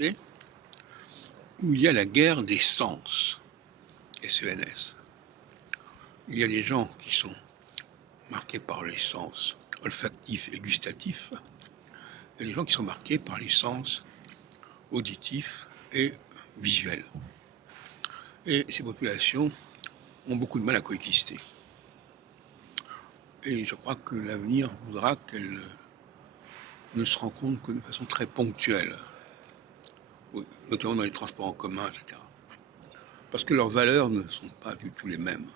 société où il y a la guerre des sens, SENS. Il y a des gens qui sont marqués par les sens olfactifs et gustatifs, et les gens qui sont marqués par les sens auditifs et visuels. Et ces populations ont beaucoup de mal à coexister. Et je crois que l'avenir voudra qu'elles ne se rencontrent que de façon très ponctuelle, notamment dans les transports en commun, etc. Parce que leurs valeurs ne sont pas du tout les mêmes.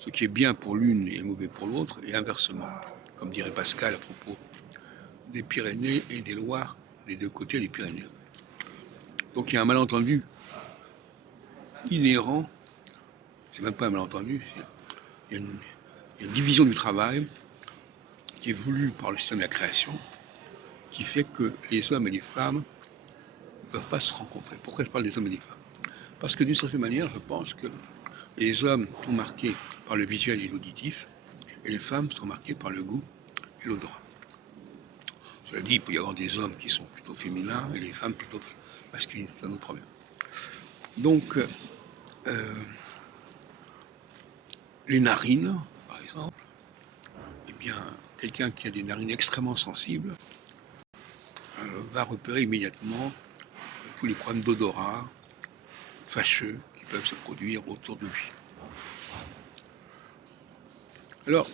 Ce qui est bien pour l'une est mauvais pour l'autre, et inversement, comme dirait Pascal à propos des Pyrénées et des Loirs, des deux côtés des Pyrénées. Donc il y a un malentendu inhérent, c'est même pas un malentendu, il y a une division du travail qui est voulue par le système de la création, qui fait que les hommes et les femmes ne peuvent pas se rencontrer. Pourquoi je parle des hommes et des femmes? Parce que d'une certaine manière, je pense que les hommes sont marqués par le visuel et l'auditif, et les femmes sont marquées par le goût et l'odorat. Cela dit, il peut y avoir des hommes qui sont plutôt féminins et les femmes plutôt masculines, c'est un autre problème. Donc, les narines, par exemple, eh bien, quelqu'un qui a des narines extrêmement sensibles va repérer immédiatement tous les problèmes d'odorat fâcheux qui peuvent se produire autour de lui. Alors,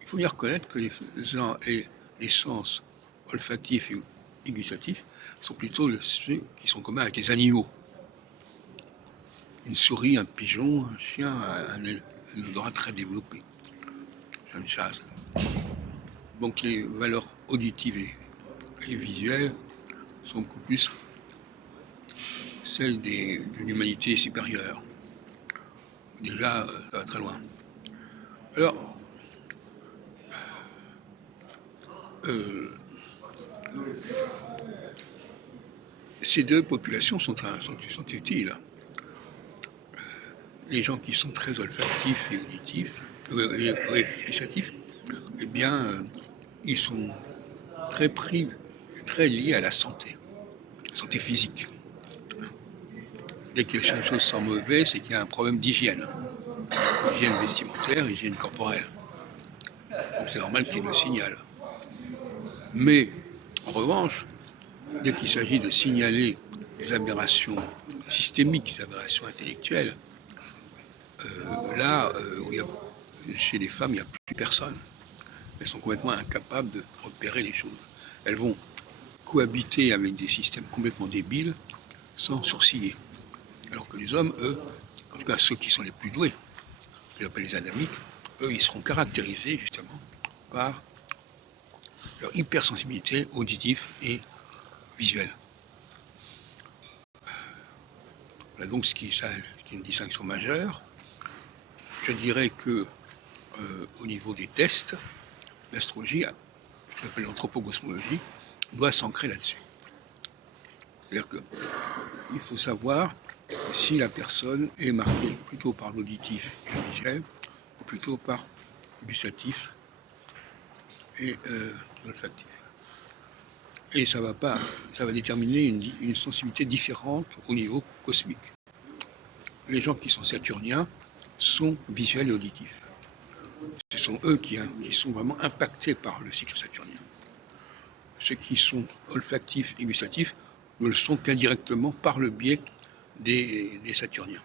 il faut bien reconnaître que les sens olfactifs et gustatifs sont plutôt ceux qui sont communs avec les animaux. Une souris, un pigeon, un chien, un odorat très développé. Une chasse. Donc les valeurs auditives et visuelles sont beaucoup plus celles de l'humanité supérieure. Déjà, ça va très loin. Alors, ces deux populations sont utiles. Les gens qui sont très olfactifs et auditifs, et gustatifs, eh bien, ils sont très pris, très liés à la santé physique. Dès que quelque chose sent mauvais, c'est qu'il y a un problème d'hygiène. Hygiène vestimentaire, hygiène corporelle. Donc c'est normal qu'il le signale. Mais, en revanche, dès qu'il s'agit de signaler des aberrations systémiques, des aberrations intellectuelles, chez les femmes, il n'y a plus personne. Elles sont complètement incapables de repérer les choses. Elles vont cohabiter avec des systèmes complètement débiles sans sourciller. Alors que les hommes, eux, en tout cas ceux qui sont les plus doués, que j'appelle les adamiques, eux, ils seront caractérisés justement par leur hypersensibilité auditive et visuelle. Voilà donc ce qui est une distinction majeure. Je dirais que au niveau des tests, l'astrologie, ce qu'on appelle l'anthropocosmologie, doit s'ancrer là-dessus. C'est-à-dire qu'il faut savoir si la personne est marquée plutôt par l'auditif et le visuel, ou plutôt par le gustatif et l'olfactif. Et ça va déterminer une sensibilité différente au niveau cosmique. Les gens qui sont saturniens sont visuels et auditifs. Ce sont eux qui sont vraiment impactés par le cycle saturnien. Ceux qui sont olfactifs et gustatifs ne le sont qu'indirectement par le biais des saturniens.